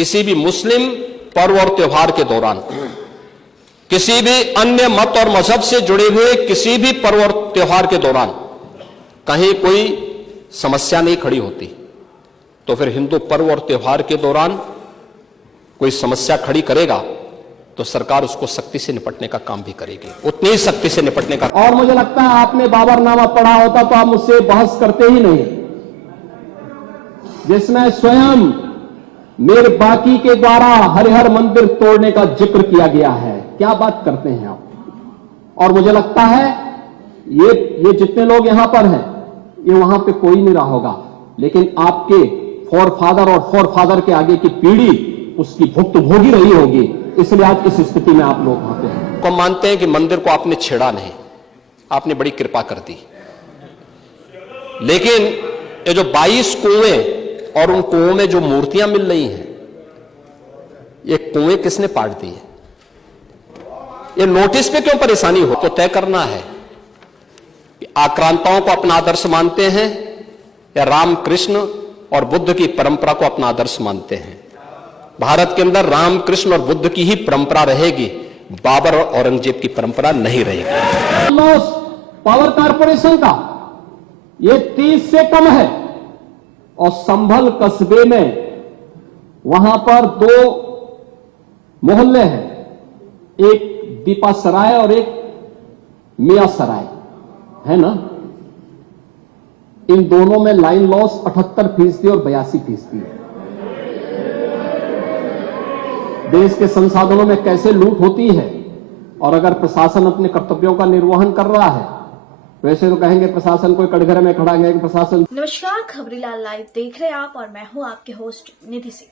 किसी भी मुस्लिम पर्व और त्योहार के दौरान, किसी भी अन्य मत और मजहब से जुड़े हुए किसी भी पर्व और त्योहार के दौरान कहीं कोई समस्या नहीं खड़ी होती, तो फिर हिंदू पर्व और त्योहार के दौरान कोई समस्या खड़ी करेगा तो सरकार उसको सख्ती से निपटने का काम भी करेगी, उतनी ही सख्ती से निपटने का। और मुझे लगता है आपने बाबरनामा पढ़ा होता तो आप मुझसे बहस करते ही नहीं, जिसमें स्वयं मीर बाकी के द्वारा हरिहर मंदिर तोड़ने का जिक्र किया गया है। क्या बात करते हैं आप? और मुझे लगता है ये जितने लोग यहां पर हैं, ये वहां पे कोई नहीं रहा होगा, लेकिन आपके फोरफादर और फोरफादर के आगे की पीढ़ी उसकी भुक्तभोगी रही होगी, इसलिए आज इस स्थिति में आप लोग आते हैं। को मानते हैं कि मंदिर को आपने छेड़ा नहीं, आपने बड़ी कृपा कर दी, लेकिन ये जो 22 कुएं और उन कुओं में जो मूर्तियां मिल रही हैं, ये कुएं किसने पाट दी है? ये नोटिस पे क्यों परेशानी हो? तो तय करना है कि आक्रांताओं को अपना आदर्श मानते हैं या रामकृष्ण और बुद्ध की परंपरा को अपना आदर्श मानते हैं। भारत के अंदर रामकृष्ण और बुद्ध की ही परंपरा रहेगी, बाबर और औरंगजेब की परंपरा नहीं रहेगी। पावर कारपोरेशन का ये 30 से कम है, और संभल कस्बे में वहां पर 2 मोहल्ले हैं, एक दीपा सराय और एक मियां सराय है ना। इन दोनों में लाइन लॉस 78% और 82% है। देश के संसाधनों में कैसे लूट होती है, और अगर प्रशासन अपने कर्तव्यों का निर्वहन कर रहा है, वैसे तो कहेंगे प्रशासन कोई कटघरे में खड़ा है कि प्रशासन। नमस्कार, खबरीलाल लाइव देख रहे हैं आप और मैं हूं आपके होस्ट निधि सिंह।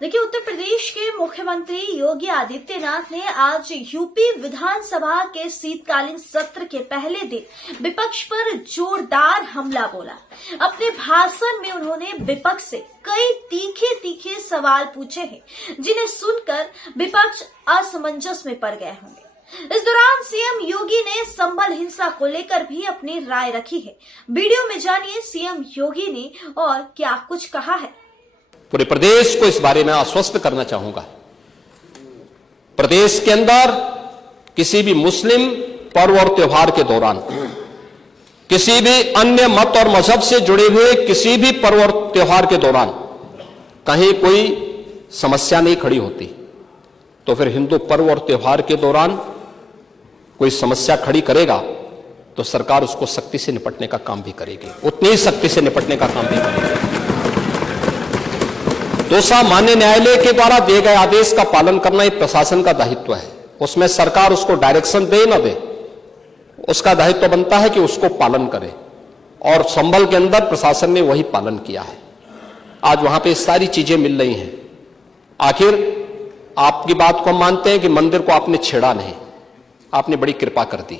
देखिए, उत्तर प्रदेश के मुख्यमंत्री योगी आदित्यनाथ ने आज यूपी विधानसभा के शीतकालीन सत्र के पहले दिन विपक्ष पर जोरदार हमला बोला। अपने भाषण में उन्होंने विपक्ष से कई तीखे सवाल पूछे हैं, जिन्हें सुनकर विपक्ष असमंजस में पड़ गए होंगे। इस दौरान सीएम योगी ने संभल हिंसा को लेकर भी अपनी राय रखी है। वीडियो में जानिए सीएम योगी ने और क्या कुछ कहा है। पूरे प्रदेश को इस बारे में आश्वस्त करना चाहूंगा, प्रदेश के अंदर किसी भी मुस्लिम पर्व और त्योहार के दौरान, किसी भी अन्य मत और मजहब से जुड़े हुए किसी भी पर्व और त्योहार के दौरान कहीं कोई समस्या नहीं खड़ी होती, तो फिर हिंदू पर्व और त्योहार के दौरान कोई समस्या खड़ी करेगा तो सरकार उसको सख्ती से निपटने का काम भी करेगी, उतनी ही सख्ती से निपटने का काम भी करेगी। दोसा मान्य न्यायालय के द्वारा दिए गए आदेश का पालन करना एक प्रशासन का दायित्व है। उसमें सरकार उसको डायरेक्शन दे न दे, उसका दायित्व बनता है कि उसको पालन करे, और संभल के अंदर प्रशासन ने वही पालन किया है। आज वहां पे सारी चीजें मिल रही हैं। आखिर आपकी बात को हम मानते हैं कि मंदिर को आपने छेड़ा नहीं, आपने बड़ी कृपा कर दी,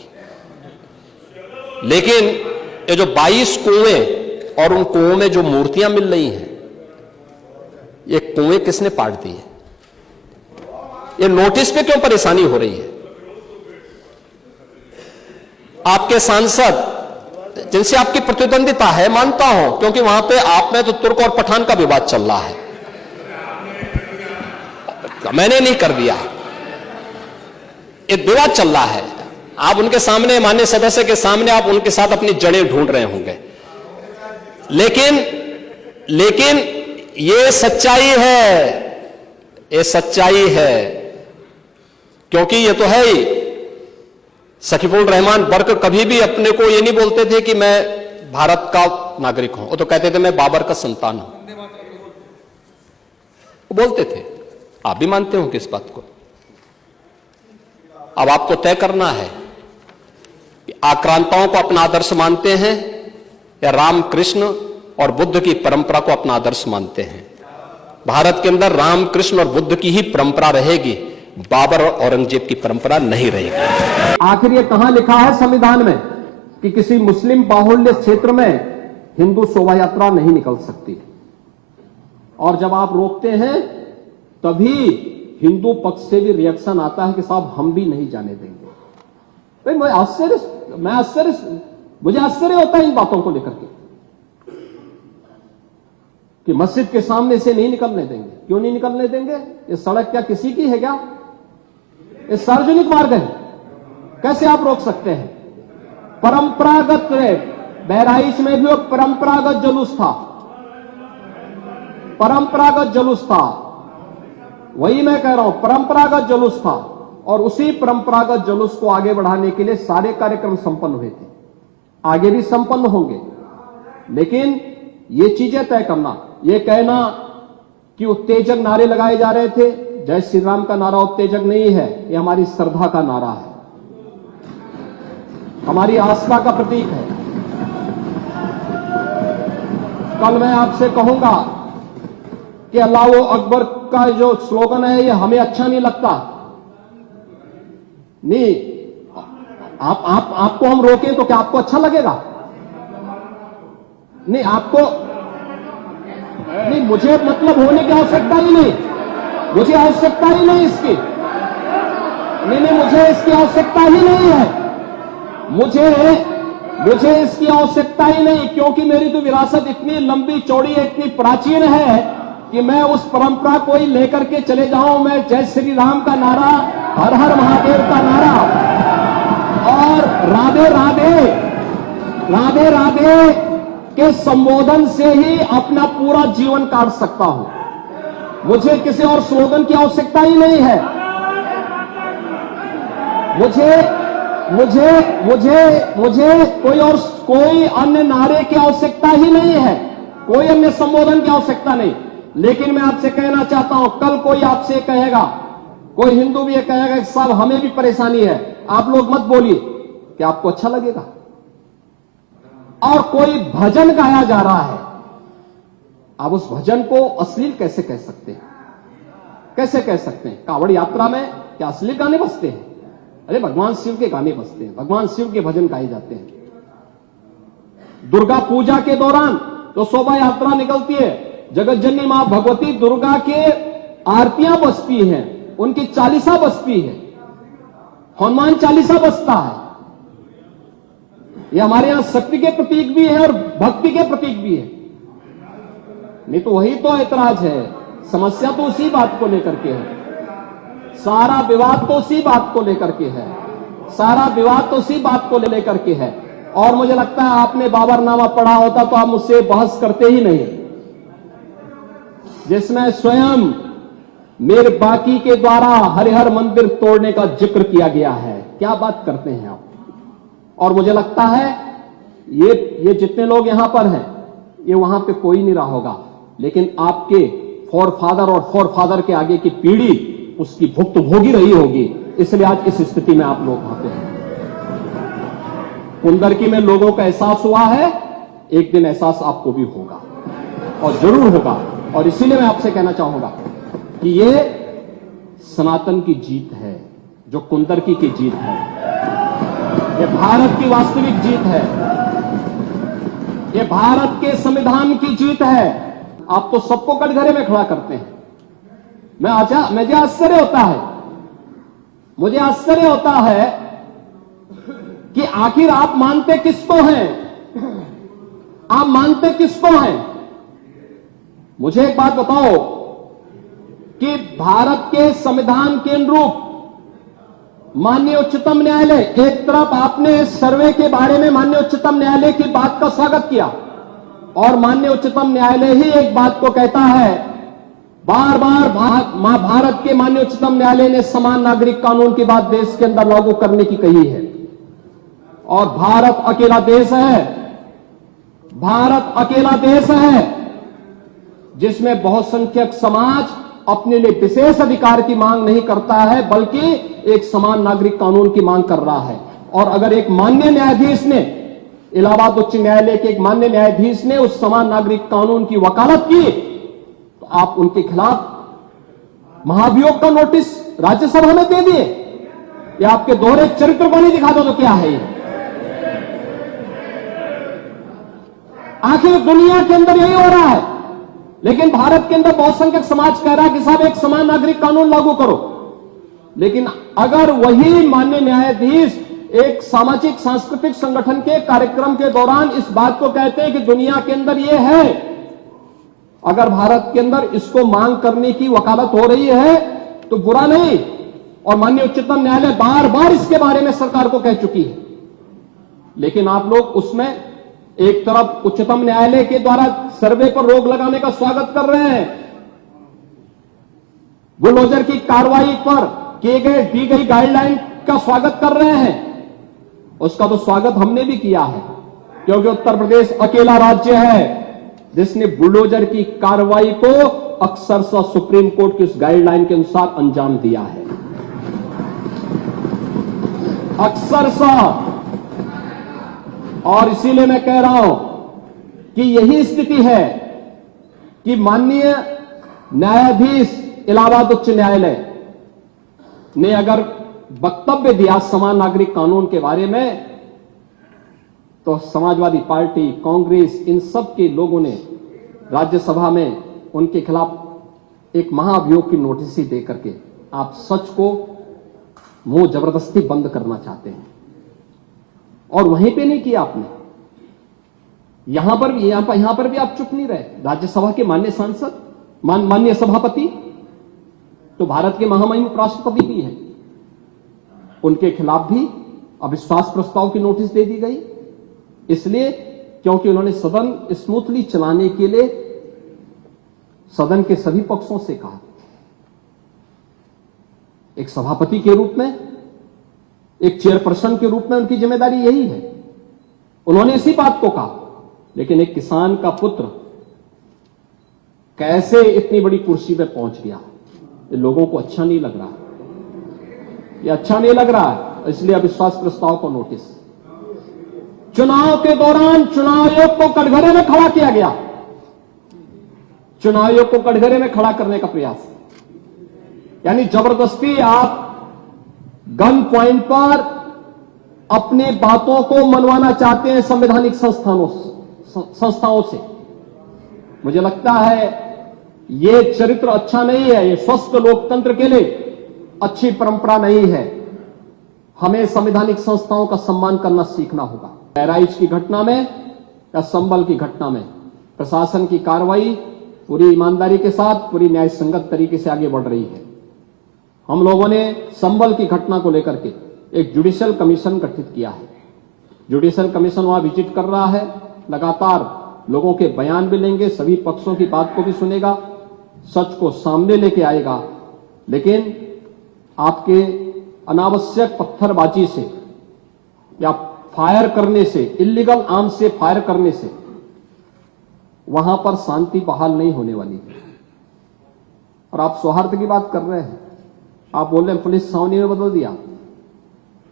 लेकिन ये जो 22 कुएं और उन कुओं में जो मूर्तियां मिल रही हैं, ये कुएं किसने पाट दी है? ये नोटिस पे क्यों परेशानी हो रही है? आपके सांसद जिनसे आपकी प्रतिद्वंदिता है, मानता हूं, क्योंकि वहां पे आप में तो तुर्क और पठान का विवाद चल रहा है, मैंने नहीं कर दिया, ये विवाद चल रहा है। आप उनके सामने, माननीय सदस्य के सामने, आप उनके साथ अपनी जड़ें ढूंढ रहे होंगे, लेकिन ये सच्चाई है, ये सच्चाई है, क्योंकि ये तो है ही। सकीफुल रहमान बर्क कभी भी अपने को ये नहीं बोलते थे कि मैं भारत का नागरिक हूं, वो तो कहते थे मैं बाबर का संतान हूं, वो बोलते थे। आप भी मानते हो किस बात को? अब आपको तय करना है कि आक्रांताओं को अपना आदर्श मानते हैं या रामकृष्ण और बुद्ध की परंपरा को अपना आदर्श मानते हैं। भारत के अंदर रामकृष्ण और बुद्ध की ही परंपरा रहेगी, बाबर और औरंगजेब की परंपरा नहीं रहेगी। आखिर ये कहां लिखा है संविधान में कि किसी मुस्लिम बाहुल्य क्षेत्र में हिंदू शोभा यात्रा नहीं निकल सकती? और जब आप रोकते हैं तभी हिंदू पक्ष से भी रिएक्शन आता है कि साहब हम भी नहीं जाने देंगे। भाई मुझे आश्चर्य होता है इन बातों को लेकर के। कि मस्जिद के सामने से नहीं निकलने देंगे। क्यों नहीं निकलने देंगे? ये सड़क क्या किसी की है क्या? ये सार्वजनिक मार्ग है, कैसे आप रोक सकते हैं? परंपरागत बहराइच में भी एक परंपरागत जुलूस था, परंपरागत जुलूस था, वही मैं कह रहा हूं, परंपरागत जुलूस था। और उसी परंपरागत जुलूस को आगे बढ़ाने के लिए सारे कार्यक्रम संपन्न हुए थे, आगे भी संपन्न होंगे। लेकिन ये चीजें तय करना, ये कहना कि उत्तेजक नारे लगाए जा रहे थे, जय श्री राम का नारा उत्तेजक नहीं है, ये हमारी श्रद्धा का नारा है, हमारी आस्था का प्रतीक है। कल मैं आपसे कहूंगा कि अल्लाह अकबर का जो स्लोगन है, ये हमें अच्छा नहीं लगता, नहीं, आपको हम रोकें तो क्या आपको अच्छा लगेगा? नहीं, आपको नहीं, मुझे मतलब होने की आवश्यकता ही नहीं, मुझे आवश्यकता ही नहीं इसकी, नहीं, मुझे इसकी आवश्यकता ही नहीं है, मुझे इसकी आवश्यकता ही नहीं, क्योंकि मेरी तो विरासत इतनी लंबी चौड़ी है, इतनी प्राचीन है कि मैं उस परंपरा को ही लेकर के चले जाऊं। मैं जय श्री राम का नारा, हर हर महादेव का नारा और राधे राधे, राधे राधे के संबोधन से ही अपना पूरा जीवन काट सकता हूं। मुझे किसी और स्लोगन की आवश्यकता ही नहीं है। मुझे कोई अन्य नारे की आवश्यकता ही नहीं है, कोई अन्य संबोधन की आवश्यकता नहीं। लेकिन मैं आपसे कहना चाहता हूं, कल कोई आपसे कहेगा, कोई हिंदू भी ये कहेगा कि साहब हमें भी परेशानी है, आप लोग मत बोलिए, क्या आपको अच्छा लगेगा? और कोई भजन गाया जा रहा है, आप उस भजन को अश्लील कैसे कह सकते हैं? कैसे कह सकते हैं? कांवड़ यात्रा में क्या अश्लील गाने बजते हैं? अरे भगवान शिव के गाने बजते हैं, भगवान शिव के भजन गाए जाते हैं। दुर्गा पूजा के दौरान तो शोभा यात्रा निकलती है, जगत जननी मां भगवती दुर्गा के आरतियां बजती हैं, उनकी चालीसा बजती है, हनुमान चालीसा बजता है। ये हमारे यहां शक्ति के प्रतीक भी है और भक्ति के प्रतीक भी है। नहीं तो वही तो ऐतराज है, समस्या तो उसी बात को लेकर के है, सारा विवाद तो उसी बात को लेकर के है, सारा विवाद तो उसी बात को लेकर के है। और मुझे लगता है आपने बाबरनामा पढ़ा होता तो आप मुझसे बहस करते ही नहीं, जिसमें स्वयं मीर बाकी के द्वारा हरिहर मंदिर तोड़ने का जिक्र किया गया है। क्या बात करते हैं आप? और मुझे लगता है ये जितने लोग यहां पर हैं, ये वहां पे कोई नहीं रहा होगा, लेकिन आपके फोरफादर और फोरफादर के आगे की पीढ़ी उसकी भुक्त भोगी रही होगी, इसलिए आज इस स्थिति में आप लोग वहां पे हैं। कुंदरकी में लोगों का एहसास हुआ है, एक दिन एहसास आपको भी होगा और जरूर होगा। और इसीलिए मैं आपसे कहना चाहूंगा कि ये सनातन की जीत है, जो कुंदरकी की जीत है, ये भारत की वास्तविक जीत है, ये भारत के संविधान की जीत है। आप तो सबको कटघरे में खड़ा करते हैं। मुझे आश्चर्य होता है, मुझे आश्चर्य होता है कि आखिर आप मानते किसको हैं? आप मानते किसको हैं? मुझे एक बात बताओ कि भारत के संविधान के अनुरूप माननीय उच्चतम न्यायालय, एक तरफ आपने सर्वे के बारे में माननीय उच्चतम न्यायालय की बात का स्वागत किया और माननीय उच्चतम न्यायालय ही एक बात को कहता है, बार बार भारत के माननीय उच्चतम न्यायालय ने समान नागरिक कानून की बात देश के अंदर लागू करने की कही है। और भारत अकेला देश है, भारत अकेला देश है जिसमें बहुसंख्यक समाज अपने लिए विशेष अधिकार की मांग नहीं करता है, बल्कि एक समान नागरिक कानून की मांग कर रहा है। और अगर एक माननीय न्यायाधीश ने, इलाहाबाद उच्च न्यायालय के एक माननीय न्यायाधीश ने उस समान नागरिक कानून की वकालत की, तो आप उनके खिलाफ महाभियोग का नोटिस राज्यसभा में दे दिए। या आपके दोहरे चरित्र को नहीं दिखा दो तो क्या है ये? आखिर दुनिया के अंदर यही हो रहा है, लेकिन भारत के अंदर बहुसंख्यक समाज कह रहा है कि साहब एक समान नागरिक कानून लागू करो। लेकिन अगर वही माननीय न्यायाधीश एक सामाजिक सांस्कृतिक संगठन के कार्यक्रम के दौरान इस बात को कहते हैं कि दुनिया के अंदर ये है अगर भारत के अंदर इसको मांग करने की वकालत हो रही है तो बुरा नहीं, और माननीय उच्चतम न्यायालय बार बार इसके बारे में सरकार को कह चुकी है। लेकिन आप लोग उसमें एक तरफ उच्चतम न्यायालय के द्वारा सर्वे पर रोक लगाने का स्वागत कर रहे हैं, बुलडोजर की कार्रवाई पर दी गई गाइडलाइन का स्वागत कर रहे हैं। उसका तो स्वागत हमने भी किया है, क्योंकि उत्तर प्रदेश अकेला राज्य है जिसने बुलडोजर की कार्रवाई को अक्सरशः सुप्रीम कोर्ट की उस गाइडलाइन के अनुसार अंजाम दिया है। अक्सरशः, और इसीलिए मैं कह रहा हूं कि यही स्थिति है कि माननीय न्यायाधीश इलाहाबाद उच्च न्यायालय ने अगर वक्तव्य दिया समान नागरिक कानून के बारे में, तो समाजवादी पार्टी, कांग्रेस, इन सब के लोगों ने राज्यसभा में उनके खिलाफ एक महाअभियोग की नोटिस ही देकर के आप सच को मुंह जबरदस्ती बंद करना चाहते हैं। और वहीं पे नहीं किया आपने, यहां पर भी आप चुप नहीं रहे। राज्यसभा के माननीय सांसद, माननीय सभापति तो भारत के महामहिम उपराष्ट्रपति भी हैं, उनके खिलाफ भी अविश्वास प्रस्ताव की नोटिस दे दी गई, इसलिए क्योंकि उन्होंने सदन स्मूथली चलाने के लिए सदन के सभी पक्षों से कहा। एक सभापति के रूप में, एक चेयरपर्सन के रूप में उनकी जिम्मेदारी यही है, उन्होंने इसी बात को कहा। लेकिन एक किसान का पुत्र कैसे इतनी बड़ी कुर्सी पे पहुंच गया, ये लोगों को अच्छा नहीं लग रहा, ये अच्छा नहीं लग रहा है, इसलिए अविश्वास प्रस्ताव को नोटिस। चुनाव के दौरान चुनाव आयोग को कटघरे में खड़ा किया गया, चुनाव आयोग को कटघरे में खड़ा करने का प्रयास, यानी जबरदस्ती आप गन पॉइंट पर अपनी बातों को मनवाना चाहते हैं संवैधानिक संस्थाओं से। मुझे लगता है यह चरित्र अच्छा नहीं है, यह स्वस्थ लोकतंत्र के लिए अच्छी परंपरा नहीं है। हमें संवैधानिक संस्थाओं का सम्मान करना सीखना होगा। बहराइच की घटना में या संभल की घटना में प्रशासन की कार्रवाई पूरी ईमानदारी के साथ, पूरी न्याय संगत तरीके से आगे बढ़ रही है। हम लोगों ने संभल की घटना को लेकर के एक जुडिशियल कमीशन गठित किया है। जुडिशियल कमीशन वहां विजिट कर रहा है, लगातार लोगों के बयान भी लेंगे, सभी पक्षों की बात को भी सुनेगा, सच को सामने लेके आएगा। लेकिन आपके अनावश्यक पत्थरबाजी से या फायर करने से, इल्लीगल आर्म से फायर करने से वहां पर शांति बहाल नहीं होने वाली है। और आप सौहार्द की बात कर रहे हैं, आप बोल रहे हैं पुलिस छावनी में बदल दिया।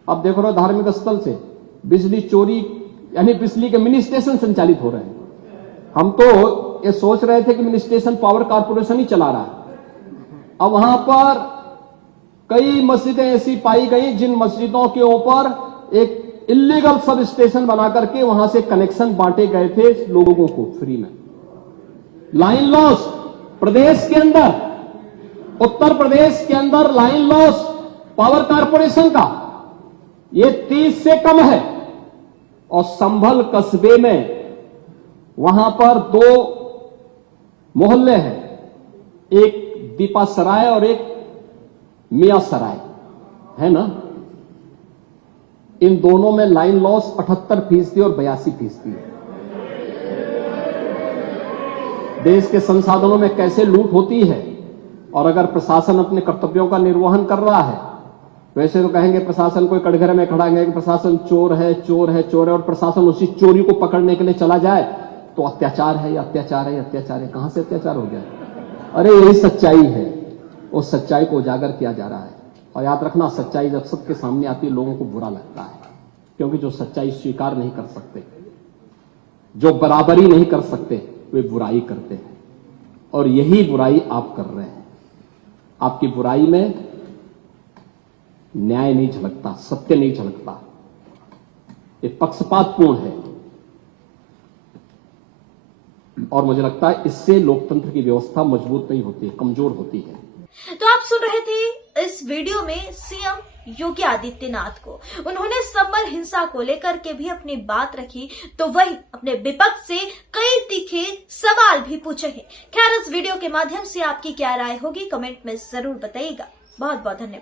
अब देखो रहे धार्मिक स्थल से बिजली चोरी, यानी बिजली के मिनी स्टेशन संचालित हो रहे हैं। हम तो ये सोच रहे थे कि मिनी स्टेशन पावर कारपोरेशन ही चला रहा है। अब वहां पर कई मस्जिदें ऐसी पाई गई जिन मस्जिदों के ऊपर एक इल्लीगल सब स्टेशन बना करके वहां से कनेक्शन बांटे गए थे लोगों को फ्री में। लाइन लॉस प्रदेश के अंदर, उत्तर प्रदेश के अंदर लाइन लॉस पावर कारपोरेशन का ये 30 से कम है। और संभल कस्बे में वहां पर 2 मोहल्ले हैं, एक दीपा सराय और एक मियां सराय है ना। इन दोनों में लाइन लॉस 78% और 82% है। देश के संसाधनों में कैसे लूट होती है। और अगर प्रशासन अपने कर्तव्यों का निर्वहन कर रहा है, वैसे तो कहेंगे प्रशासन कोई कटघरे में खड़ा है कि प्रशासन चोर है, चोर है, चोर है, और प्रशासन उसी चोरी को पकड़ने के लिए चला जाए तो अत्याचार है, अत्याचार है, अत्याचार है। कहां से अत्याचार हो गया? अरे यही सच्चाई है, उस सच्चाई को उजागर किया जा रहा है। और याद रखना, सच्चाई जब सबके सामने आती है लोगों को बुरा लगता है, क्योंकि जो सच्चाई स्वीकार नहीं कर सकते, जो बराबरी नहीं कर सकते, वे बुराई करते हैं। और यही बुराई आप कर रहे हैं। आपकी बुराई में न्याय नहीं झलकता, सत्य नहीं झलकता, ये पक्षपातपूर्ण है। और मुझे लगता है इससे लोकतंत्र की व्यवस्था मजबूत नहीं होती है, कमजोर होती है। तो आप सुन रहे थे इस वीडियो में सीएम योगी आदित्यनाथ को। उन्होंने समर हिंसा को लेकर के भी अपनी बात रखी, तो वही अपने विपक्ष से कई तीखे सवाल भी पूछे हैं। खैर, इस वीडियो के माध्यम से आपकी क्या राय होगी, कमेंट में जरूर बताइएगा। बहुत बहुत धन्यवाद।